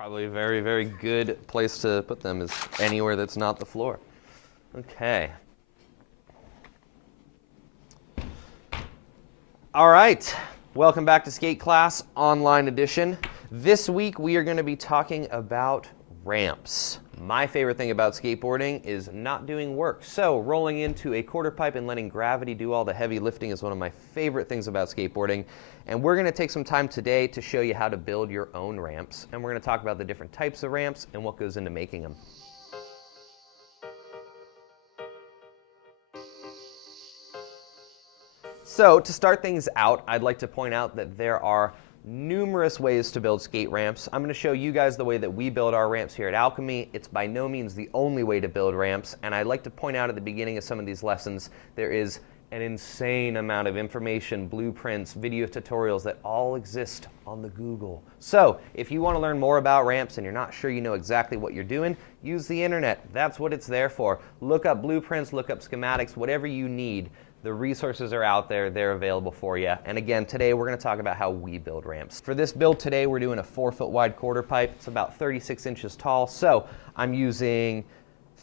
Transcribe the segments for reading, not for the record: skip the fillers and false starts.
Probably a very, very good place to put them is anywhere that's not the floor. Okay. All right. Welcome back to Skate Class Online Edition. This week we are going to be talking about ramps. My favorite thing about skateboarding is not doing work. So rolling into a quarter pipe and letting gravity do all the heavy lifting is one of my favorite things about skateboarding. And we're going to take some time today to show you how to build your own ramps. And we're going to talk about the different types of ramps and what goes into making them. So to start things out, I'd like to point out that there are numerous ways to build skate ramps. I'm going to show you guys the way that we build our ramps here at Alchemy. It's by no means the only way to build ramps, and I'd like to point out at the beginning of some of these lessons, there is an insane amount of information, blueprints, video tutorials that all exist on the Google. So if you want to learn more about ramps and you're not sure you know exactly what you're doing, use the internet. That's what it's there for. Look up blueprints, look up schematics, whatever you need. The resources are out there, they're available for you. And again, today we're going to talk about how we build ramps. For this build today, we're doing a 4-foot wide quarter pipe. It's about 36 inches tall. So I'm using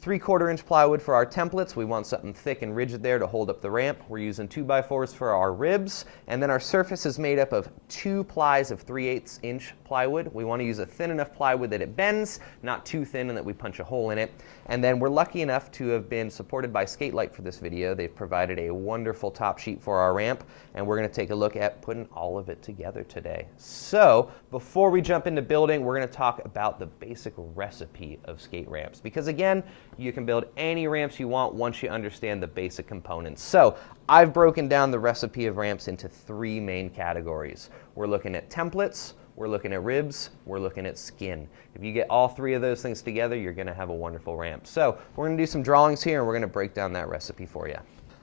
3/4 inch plywood for our templates. We want something thick and rigid there to hold up the ramp. We're using 2x4s for our ribs. And then our surface is made up of 2 plies of 3/8 inch plywood. We want to use a thin enough plywood that it bends, not too thin and that we punch a hole in it. And then we're lucky enough to have been supported by Skatelight for this video. They've provided a wonderful top sheet for our ramp, and we're going to take a look at putting all of it together today. So before we jump into building, we're going to talk about the basic recipe of skate ramps, because again, you can build any ramps you want once you understand the basic components. So I've broken down the recipe of ramps into 3 main categories. We're looking at templates, we're looking at ribs, we're looking at skin. If you get all 3 of those things together, you're going to have a wonderful ramp. So we're going to do some drawings here and we're going to break down that recipe for you.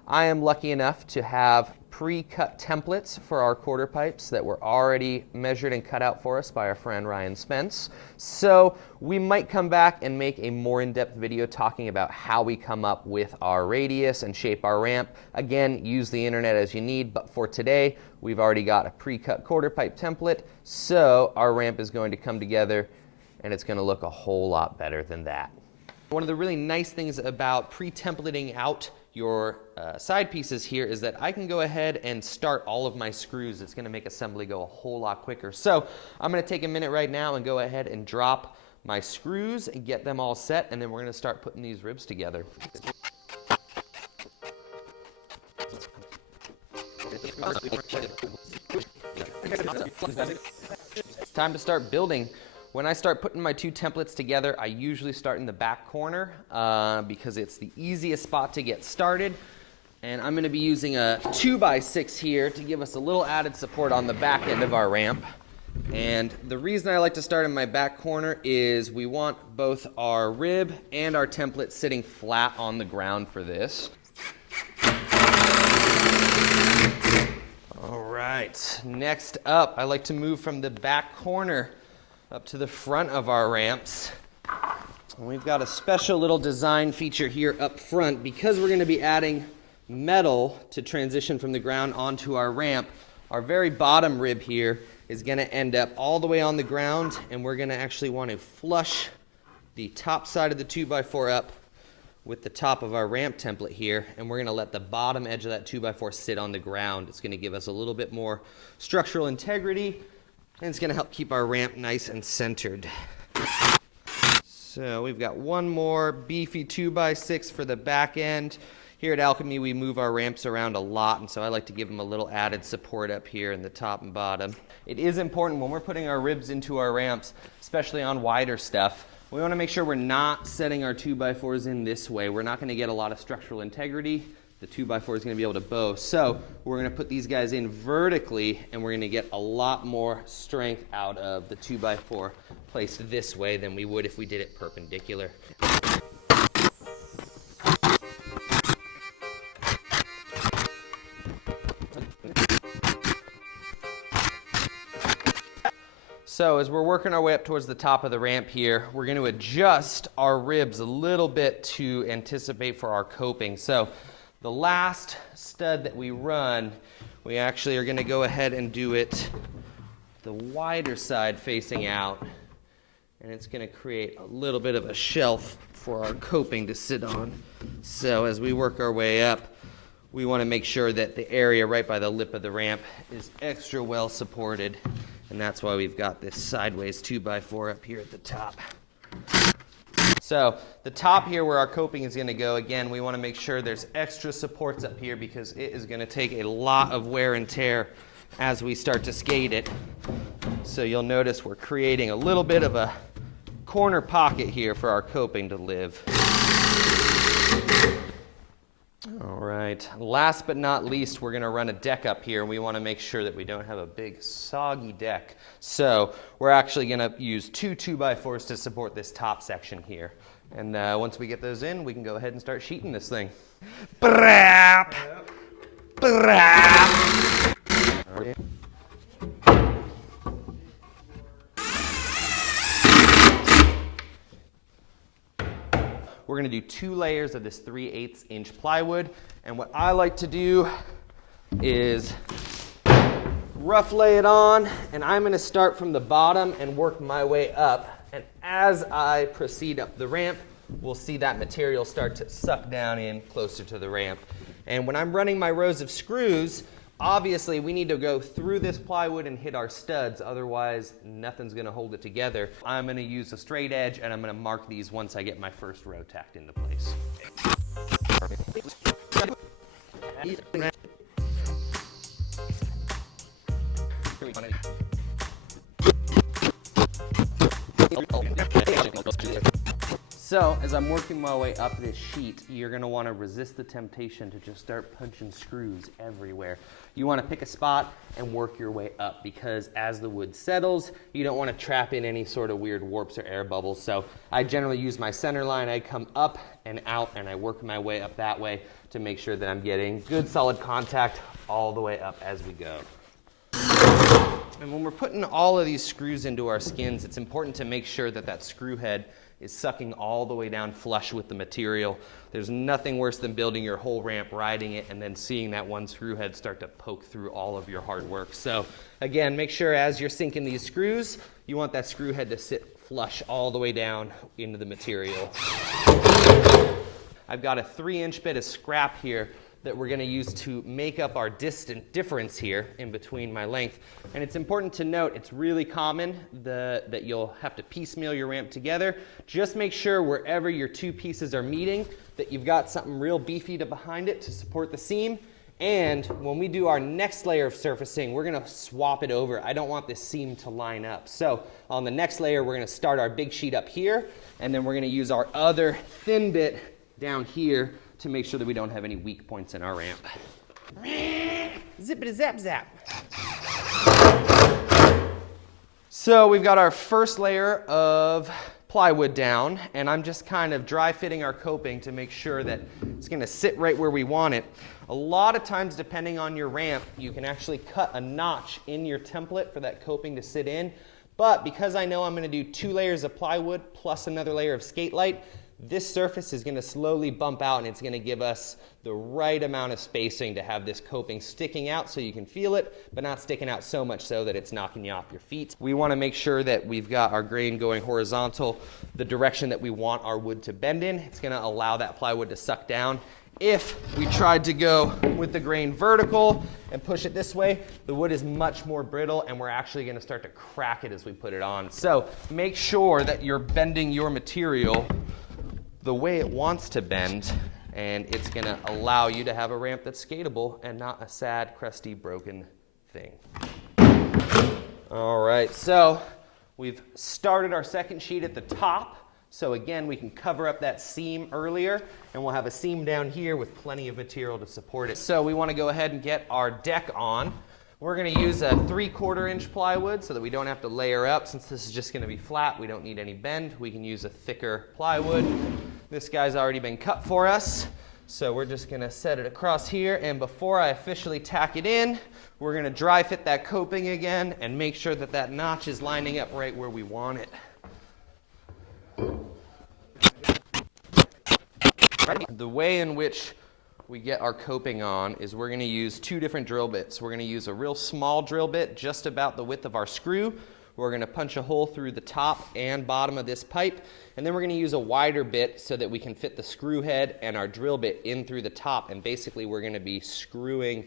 I am lucky enough to have pre-cut templates for our quarter pipes that were already measured and cut out for us by our friend Ryan Spence. So we might come back and make a more in-depth video talking about how we come up with our radius and shape our ramp. Again, use the internet as you need, but for today, we've already got a pre-cut quarter pipe template, so our ramp is going to come together and it's going to look a whole lot better than that. One of the really nice things about pre-templating out your side pieces here is that I can go ahead and start all of my screws. It's going to make assembly go a whole lot quicker. So I'm going to take a minute right now and go ahead and drop my screws and get them all set, and then we're going to start putting these ribs together. It's time to start building. When I start putting my 2 templates together, I usually start in the back corner because it's the easiest spot to get started. And I'm going to be using a 2x6 here to give us a little added support on the back end of our ramp. And the reason I like to start in my back corner is we want both our rib and our template sitting flat on the ground for this. All right, next up, I like to move from the back corner up to the front of our ramps. And we've got a special little design feature here up front because we're going to be adding metal to transition from the ground onto our ramp. Our very bottom rib here is going to end up all the way on the ground, and we're going to actually want to flush the top side of the 2x4 up with the top of our ramp template here, and we're going to let the bottom edge of that 2x4 sit on the ground. It's going to give us a little bit more structural integrity, and it's going to help keep our ramp nice and centered. So we've got one more beefy 2x6 for the back end. Here at Alchemy, we move our ramps around a lot, and so I like to give them a little added support up here in the top and bottom. It is important when we're putting our ribs into our ramps, especially on wider stuff, we want to make sure we're not setting our 2x4s in this way. We're not going to get a lot of structural integrity. The 2x4 is going to be able to bow. So we're going to put these guys in vertically, and we're going to get a lot more strength out of the 2x4 placed this way than we would if we did it perpendicular. So as we're working our way up towards the top of the ramp here, we're going to adjust our ribs a little bit to anticipate for our coping. So the last stud that we run, we actually are going to go ahead and do it the wider side facing out. and it's going to create a little bit of a shelf for our coping to sit on. So as we work our way up, we want to make sure that the area right by the lip of the ramp is extra well supported, and that's why we've got this sideways 2x4 up here at the top. So the top here where our coping is going to go, again, we want to make sure there's extra supports up here because it is going to take a lot of wear and tear as we start to skate it. So you'll notice we're creating a little bit of a corner pocket here for our coping to live. All right, last but not least, we're going to run a deck up here, and we want to make sure that we don't have a big soggy deck. So we're actually going to use two 2x4s to support this top section here. And once we get those in, we can go ahead and start sheeting this thing. Brap! Brap! We're going to do 2 layers of this 3/8 inch plywood, and what I like to do is rough lay it on, and I'm going to start from the bottom and work my way up, and as I proceed up the ramp, we'll see that material start to suck down in closer to the ramp. And when I'm running my rows of screws, obviously we need to go through this plywood and hit our studs, otherwise nothing's going to hold it together. I'm going to use a straight edge, and I'm going to mark these once I get my first row tacked into place. So as I'm working my way up this sheet, you're going to want to resist the temptation to just start punching screws everywhere. You want to pick a spot and work your way up, because as the wood settles, you don't want to trap in any sort of weird warps or air bubbles. So I generally use my center line. I come up and out, and I work my way up that way to make sure that I'm getting good solid contact all the way up as we go. And when we're putting all of these screws into our skins, it's important to make sure that that screw head is sucking all the way down flush with the material. There's nothing worse than building your whole ramp, riding it, and then seeing that one screw head start to poke through all of your hard work. So again, make sure as you're sinking these screws, you want that screw head to sit flush all the way down into the material. I've got a 3-inch bit of scrap here that we're going to use to make up our difference here in between my length. And it's important to note, it's really common that you'll have to piecemeal your ramp together. Just make sure wherever your 2 pieces are meeting that you've got something real beefy to behind it to support the seam. And when we do our next layer of surfacing, we're going to swap it over. I don't want this seam to line up. So on the next layer, we're going to start our big sheet up here, and then we're going to use our other thin bit down here to make sure that we don't have any weak points in our ramp. Zippity zap zap. So we've got our first layer of plywood down, and I'm just kind of dry fitting our coping to make sure that it's going to sit right where we want it. A lot of times, depending on your ramp, you can actually cut a notch in your template for that coping to sit in. But because I know I'm going to do 2 layers of plywood plus another layer of skate light, this surface is going to slowly bump out, and it's going to give us the right amount of spacing to have this coping sticking out so you can feel it, but not sticking out so much so that it's knocking you off your feet. We want to make sure that we've got our grain going horizontal, the direction that we want our wood to bend in. It's going to allow that plywood to suck down. If we tried to go with the grain vertical and push it this way, the wood is much more brittle, and we're actually going to start to crack it as we put it on. So make sure that you're bending your material the way it wants to bend, and it's going to allow you to have a ramp that's skatable and not a sad, crusty, broken thing. All right, so we've started our second sheet at the top. So again, we can cover up that seam earlier, and we'll have a seam down here with plenty of material to support it. So we want to go ahead and get our deck on. We're going to use a 3/4 inch plywood so that we don't have to layer up. Since this is just going to be flat, we don't need any bend. We can use a thicker plywood. This guy's already been cut for us, so we're just going to set it across here. And before I officially tack it in, we're going to dry fit that coping again and make sure that that notch is lining up right where we want it. The way in which we get our coping on is we're going to use 2 different drill bits. We're going to use a real small drill bit just about the width of our screw. We're going to punch a hole through the top and bottom of this pipe, and then we're going to use a wider bit so that we can fit the screw head and our drill bit in through the top, and basically we're going to be screwing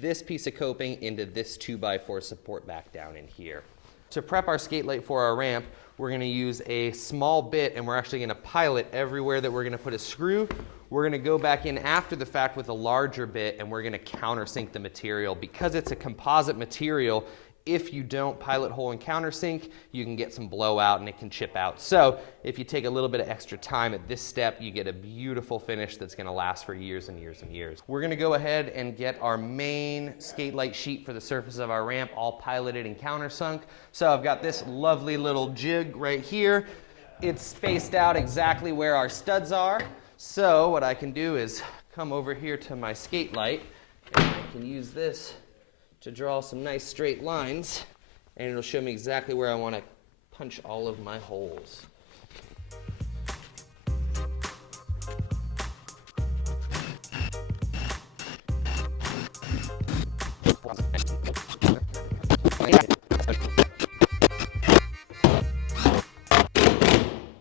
this piece of coping into this 2x4 support back down in here. To prep our skate light for our ramp, we're going to use a small bit, and we're actually going to pilot everywhere that we're going to put a screw. We're going to go back in after the fact with a larger bit, and we're going to countersink the material. Because it's a composite material, if you don't pilot hole and countersink, you can get some blowout and it can chip out. So if you take a little bit of extra time at this step, you get a beautiful finish that's going to last for years and years and years. We're going to go ahead and get our main skate light sheet for the surface of our ramp all piloted and countersunk. So I've got this lovely little jig right here. It's spaced out exactly where our studs are. So what I can do is come over here to my skate light, and I can use this to draw some nice straight lines, and it'll show me exactly where I want to punch all of my holes.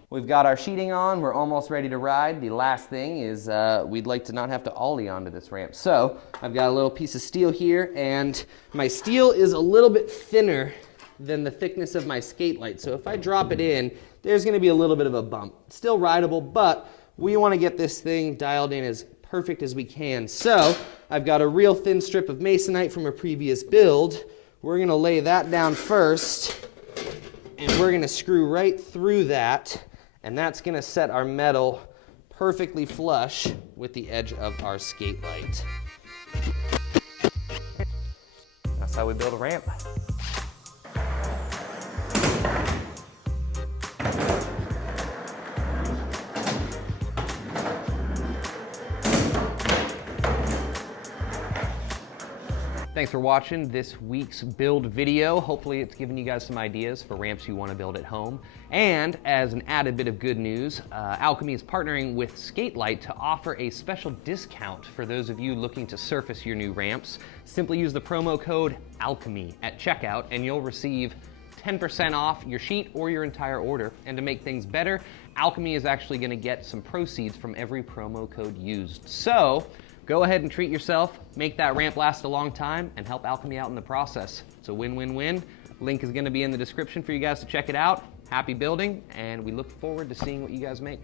We've got our sheeting on, we're almost ready to ride. The last thing is we'd like to not have to ollie onto this ramp. So I've got a little piece of steel here, and my steel is a little bit thinner than the thickness of my skate light. So if I drop it in, there's gonna be a little bit of a bump. Still rideable, but we wanna get this thing dialed in as perfect as we can. So I've got a real thin strip of masonite from a previous build. We're gonna lay that down first, and we're gonna screw right through that. And that's going to set our metal perfectly flush with the edge of our skate light. That's how we build a ramp. Thanks for watching this week's build video. Hopefully it's given you guys some ideas for ramps you want to build at home. And as an added bit of good news, Alchemy is partnering with Skatelight to offer a special discount for those of you looking to surface your new ramps. Simply use the promo code ALCHEMY at checkout and you'll receive 10% off your sheet or your entire order. And to make things better, Alchemy is actually going to get some proceeds from every promo code used. So go ahead and treat yourself, make that ramp last a long time, and help Alchemy out in the process. It's a win-win-win. Link is going to be in the description for you guys to check it out. Happy building, and we look forward to seeing what you guys make.